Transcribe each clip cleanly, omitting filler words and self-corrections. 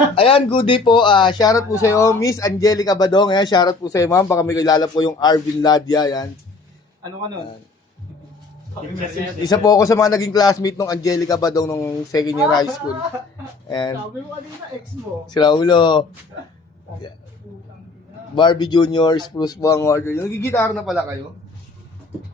Ayan, good day po. Shoutout po sa iyo, Miss Angelica Badong. Ayan, shoutout po sa iyo, ma'am. Baka may kilala po yung Arvin Ladia. Ayan. Ano ka nun? Isa po ako sa mga naging classmate ng Angelica Badong nung second year high school. Ayan. Sabi mo kanina, ex mo. Si Raulo. Barbie Junior, Spruce po ang order. Nagigitara na pala kayo?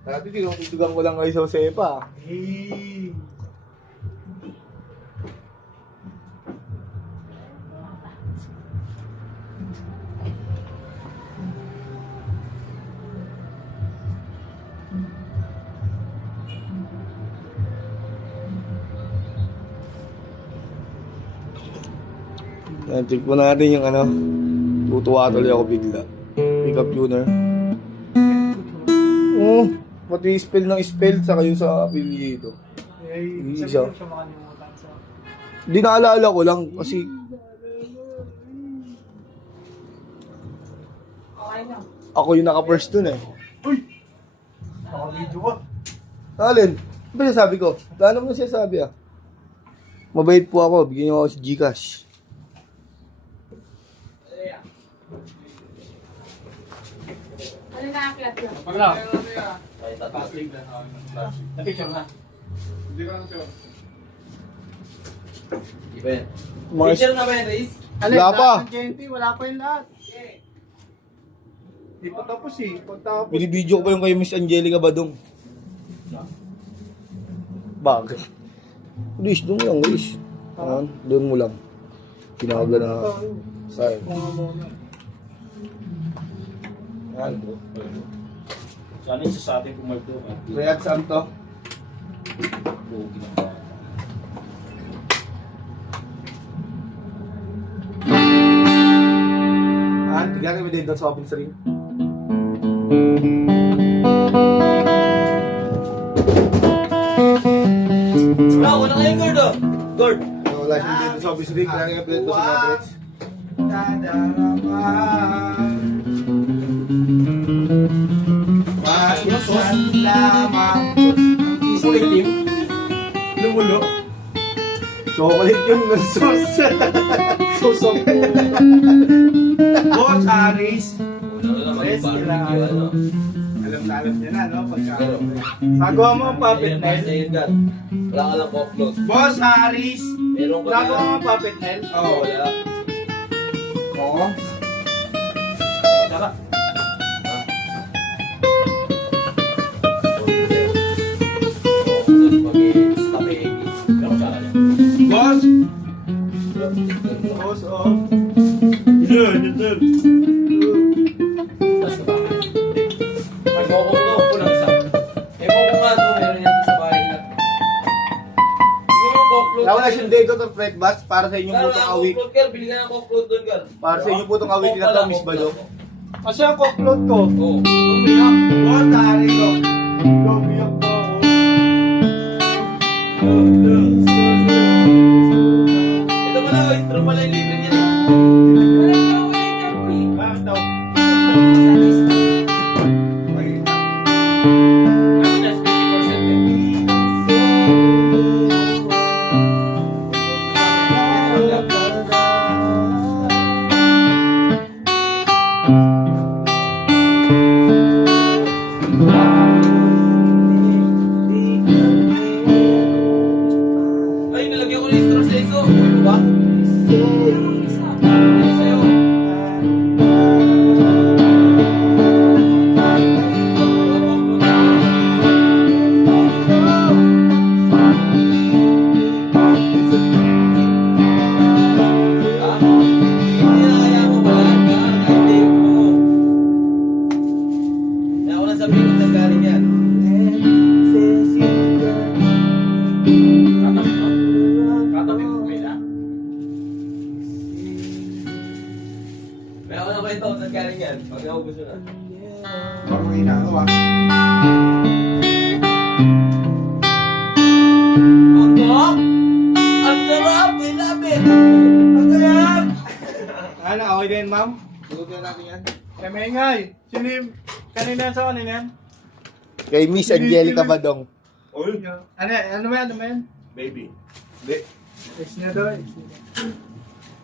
Dati tinututugan ko lang kayo sa Josepa. Hey. Check po natin yung ano. Tutuwa tuloy ako bigla. Pick up tuner. Oh, pati spell ng spell saka yung sa apelyido. Hindi siya. Hindi naalala ko lang kasi ako yung naka-first dun eh. Uy! Naka-video ka. Alin? Ano ba sabi ko? Paano mo sabi ah? Mabait po ako. Bigyan niyo ako sa Gcash. Ano na ang class lang? Pagla. Ay, tapasig na. Na-picture na. Hindi ka lang sure. Di ba yan? Mga Picture na ba yan, Reis? Wala pa. Wala pa yung lahat. Di pa tapos eh. Pagtapos. binibidyo ko pa yung kay Miss Angelica Badong. Bakit? Please, doon lang, please. Doon mo lang. Tinawagan na sa'yo. Yan. Sana yung sa atin pumaldo. Riyad saan to? Tignan mo din doon sa open stream. Wala, wala kayong guard oh. Guard. Wala siya dito sa open stream. Kailangan i-upload mo sa Matrix. Masyusan lamang. Chocolate yun. Lumulo. Chocolate yun. Susok. Boss Aris. Una na Yes, naman kailangan. ano. Alam na alam niya na, no? Magawa mo ang puppet Ayun, para sa nail. iyo, God. Wala ka lang cockload. Boss Aris. Meron ko Magawa mo na. ang puppet nail. Oo, wala. Oo. Tara. Boss. Boss, oh. Yan, yan. Wala siyang date to breakfast para sa inyo po itong awit. Para sa inyo po itong awit na to, Miss Badong. Kasi ang cockload ko. Oo. Umiyak. Boss Aris, oh. Umiyak po ako. Ito pala, extra pala yung libre niya. Bakit daw? Ako na, 50% eh. Ay, nalagyan ko na yung straw sa iso. Uy, mo ba? Hindi sa'yo. Ha? Hindi na kaya mo ba? Hindi mo. Kaya ako lang sabihin kung saan galing yan. Katabi mo kayo. Kaya ako lang kwento kung saan galing yan. Pag naubos mo na. Parang may inagawa. Ang sarap! Ang sarap! I love it! Ang sarap! Ano, okay din, ma'am? Lutuin natin yan. Kaya maingay. Sino yung... Kanina sa kanina yan? Kay Miss Angelica Badong. Ano ba yan? Baby. Ex niya daw. Ex niya.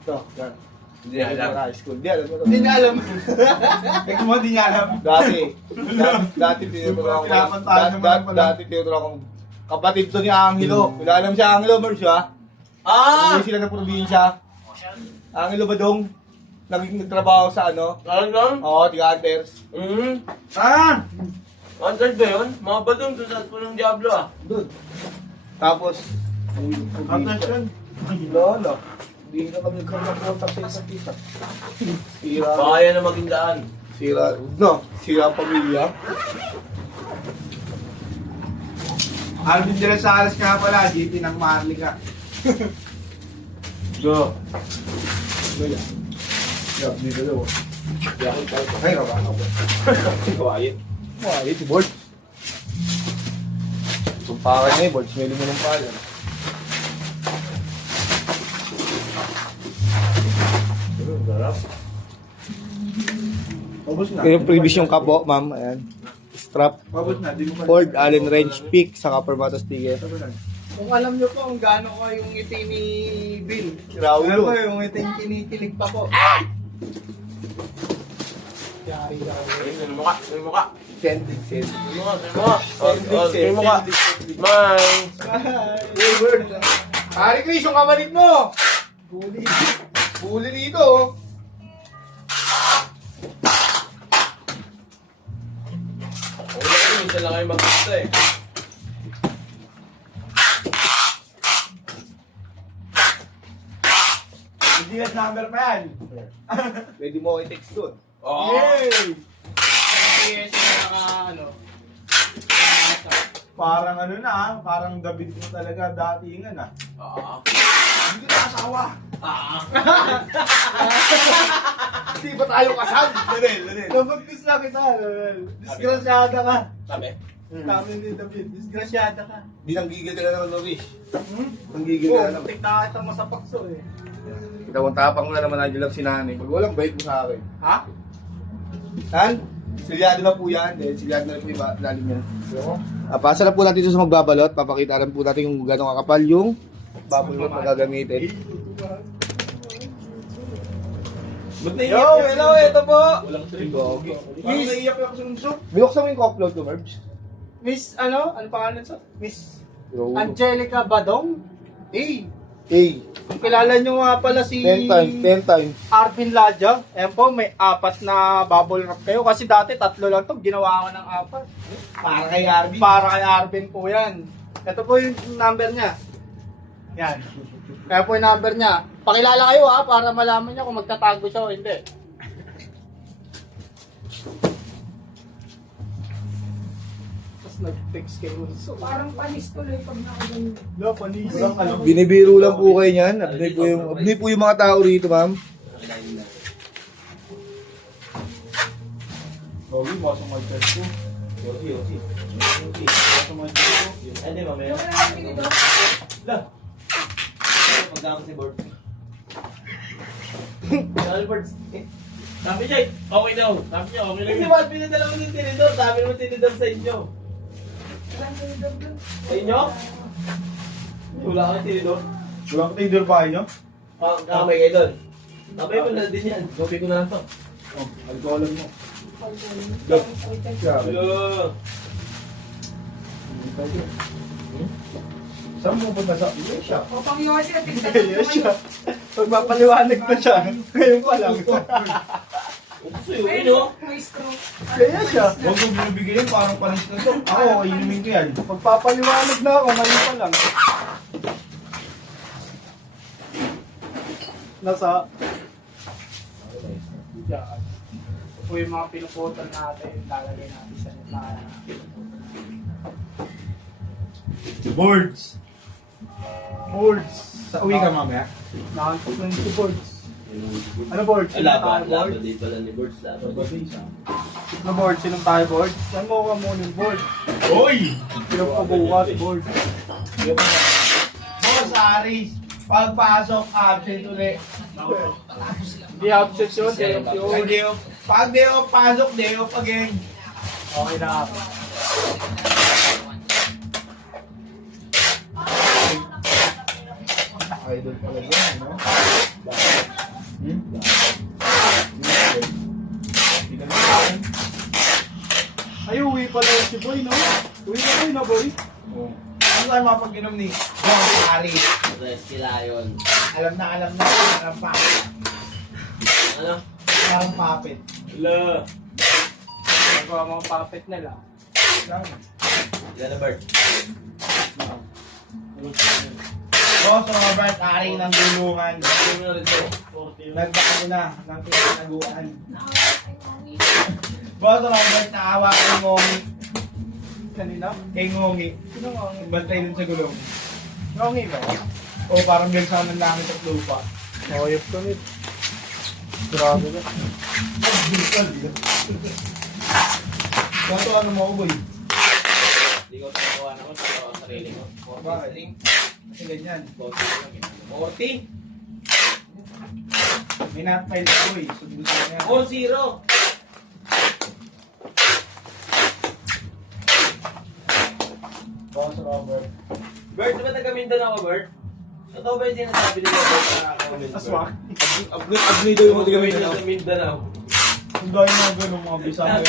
Ito, yan. Hindi niya alam. High school. Di alam mo to. Hindi niya alam. Ikaw mo, hindi niya alam. Dati tinuturo ako. Pinapantahan naman pala. Dati tinuturo akong kapatid to ni Angelo. Kilala mo siya Angelo, Merz, ha? Ah! Hindi sila ng probinsya. Angelo Badong. Nagtrabaho sa ano? Ano? Oo, tiga-hunters. Ah! Hundred ba yun? Mga badong doon sa punong Diablo ah. Doon. Tapos, Antas yun. Lolo. Hindi na kami nagkaroon ng contact sa isa't isa. Sira. Baka yan na maging daan. Sira. No, sira ang pamilya. Alvin de las Salas ka pala, GP ng Marlica. Go. Gaya. Yup, dito daw. Ay, rawa ako. Quiet. Why, si Board. Tumpakan niya eh, Board. Smelly mo ng pala. Sarap. Pabos na. Yung previous yung kapo, ma'am. Ayan. Strap. Pabos na, di mo pa. Ford Allen Range Peak sa Permato sticker. Kung alam nyo po kung gaano ko yung ngiti ni Bill. Raulo. Alam ko yung ngiti yung kinikilig pa po. Ano mo ka? Ano mo ka? Sending, sending. Ano mo ka? Ano mo ka? Bye. Hey, Bird. Pare Chris, yung kabalit mo! Bully. Bully dito, oh. Wala ko, minsan lang kayo magkita eh. Hindi na number pa yan. Pwede mo ako i-text doon. Oo. Yay! Yes, ano. Parang ano na ah, parang David mo talaga datingan ah. Oo. Hindi na asawa. Hindi ba tayo kasal? Lanel. Nabagtis na kita, Lel. Disgrasyada ka. Sabi? Sabi ni David, disgrasyada ka. Di nanggigil ka na naman, Loris. Nanggigil Oo, ka na naman. tignan kita mo sa pakso eh. Kita kong tapang mo na naman nandiyo lang si nanay. Pag walang bait mo sa akin. Ha? Han? Silyado na po yan. Dahil silyado na po yung lalim yan. Pasa na po natin ito sa magbabalot. Papakita rin po natin kung gano'ng kakapal yung babalot na gagamitin. Ba't na Yo, hello, ito po. Walang trip. Gogi. Miss, naiiyak lang sa sunsok. Binuksan mo yung co-upload ko, Merbs. Miss, ano? Ano pangalan sa? Miss Yo. Angelica Badong? Eh, Hey, kung kilala nyo nga pala si 10 times. Arvin Ladja, ayan po, may 4 na bubble wrap kayo. Kasi dati 3 lang to, ginawa ko ng 4. Para kay Arby. Para kay Arvin po yan. Ito po yung number niya. Yan. Kaya po yung number niya. Pakilala kayo ha, para malaman niya kung magtatago siya o hindi. Tapos nag-text kayo. So, Parang panis tuloy pag nakaganyan. no, panis. Binibiro lang po kayo niyan. Abni po yung mga tao rito, ma'am. Gogi, basa mo yung ko. Basa mo yung ko. Hindi, mamaya. Yung namin ito. Magdako si Bord. Dahil Bord. Sabi niya, okay daw. Sabi niya, okay lang. Hindi ba, pinadala mo yung tinidor. Sabi naman tinidor sa inyo. Sa inyo? Wala kang tinidor. Wala ko tayo bahay nyo? Kamay kayo doon. Kamay mo na din yan. Gobi ko na lang to. Oh, alcoholan mo. Hello. Saan mo punta sa Malaysia? O, pang Yossi na tignan Malaysia. Pagpapaliwanag na siya. Ngayon pa lang. Gusto yun, yun. May stroke. Kaya siya. Huwag mo binibigyan yun, parang panis na to. Ako, inumin ko yan. Pagpapaliwanag na ako, ngayon pa lang. Nasa... Diyan. Ito po yung mga pinuputan natin. Lalagay natin sa netana. Boards. Boards. Sa uwi ka mamaya? Nakaantok na yung boards. Ano boards? Ay, Sinong laban. tayo Laban boards? din pala ni Birds. Laban. Ano boards? Sinong tayo boards? Saan mo ka muna yung boards? Hoy! Sinong pabukas boards? Boss Aris, pagpasok, absent ulit. Di absent yun, day off yun. Day off. Pag day off, pasok, day off again. Okay na ako. Idol pala yan, no? Si Boy, no? Uy na boy, na boy. Oh. Ano tayo mapag-inom ni John Harry? Rescue Lion. Alam na, parang papit. Ano? Parang papit. Hello. Nagawa mga puppet nila. Ilan na Bert? Boss Robert, Harry ng gulungan. Ano mo na rin ito? Nagdaan na ng pinanaguan. Boss Robert, naawa kay Ngongi. Kanina? Kay Ngongi. Sino nga ang Bantay dun sa gulong. ngongi ba? O parang bilsa ng langit at lupa. Oyop ko nito. Grabe na. Kwanto ano mo ko, boy? Hindi ko nagawa na ko. Sa ang sarili ko. 40 Bakit? string. Kasi ganyan. 40 lang yun. 40? May not-file ako, boy. Sundot na yan. 4-0. Boss Robert. Bert, di ba taga Mindanao ka, Bert? Totoo ba yung sinasabi nila Bert na comment? Aswak. Abli daw yung mga tigamay na. Sa Mindanao. Ang dahil mga ganun, mga bisaya.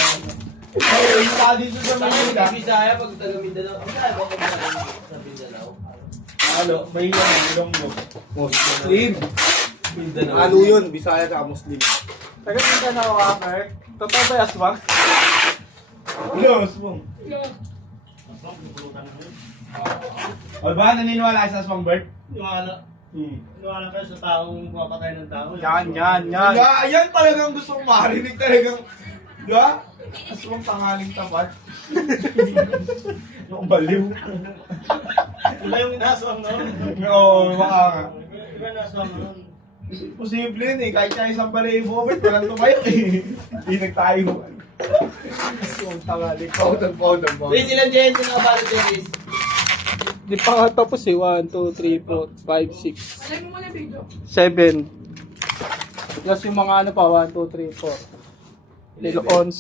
Ay, yung saka dito sa Saan Manila. yung Bisaya pag taga Mindanao? Ang saan ba kung sa Mindanao? Ano, may ilonggo. Muslim. Mindanao. Halo yun, Bisaya sa Muslim. Taga Mindanao ka, Bert. Totoo ba yung aswang? Yes, mong. O ba, naniniwala sa aswang, Bert? Iwala. Iwala kayo sa taong papatay ng tao. Yan. Yan talagang gusto kong marinig talagang, diba? Aswang tangaling tapat. Yung baliw. Iba yung inaswang noon. Oo, baka nga. Iba yung inaswang noon. Posible yun eh, kahit siya isang balibo, Bert, walang tumayo eh. Hindi nagtayo. Aswang tangali. Pound. Please, ilan dyan yung nakabalot dyan, please? Di pa nga tapos eh. 1, 2, 3, 4, 5, 6, Alam mo muna video. 7. Plus yung mga ano pa, 1, 2, 3, 4. 11.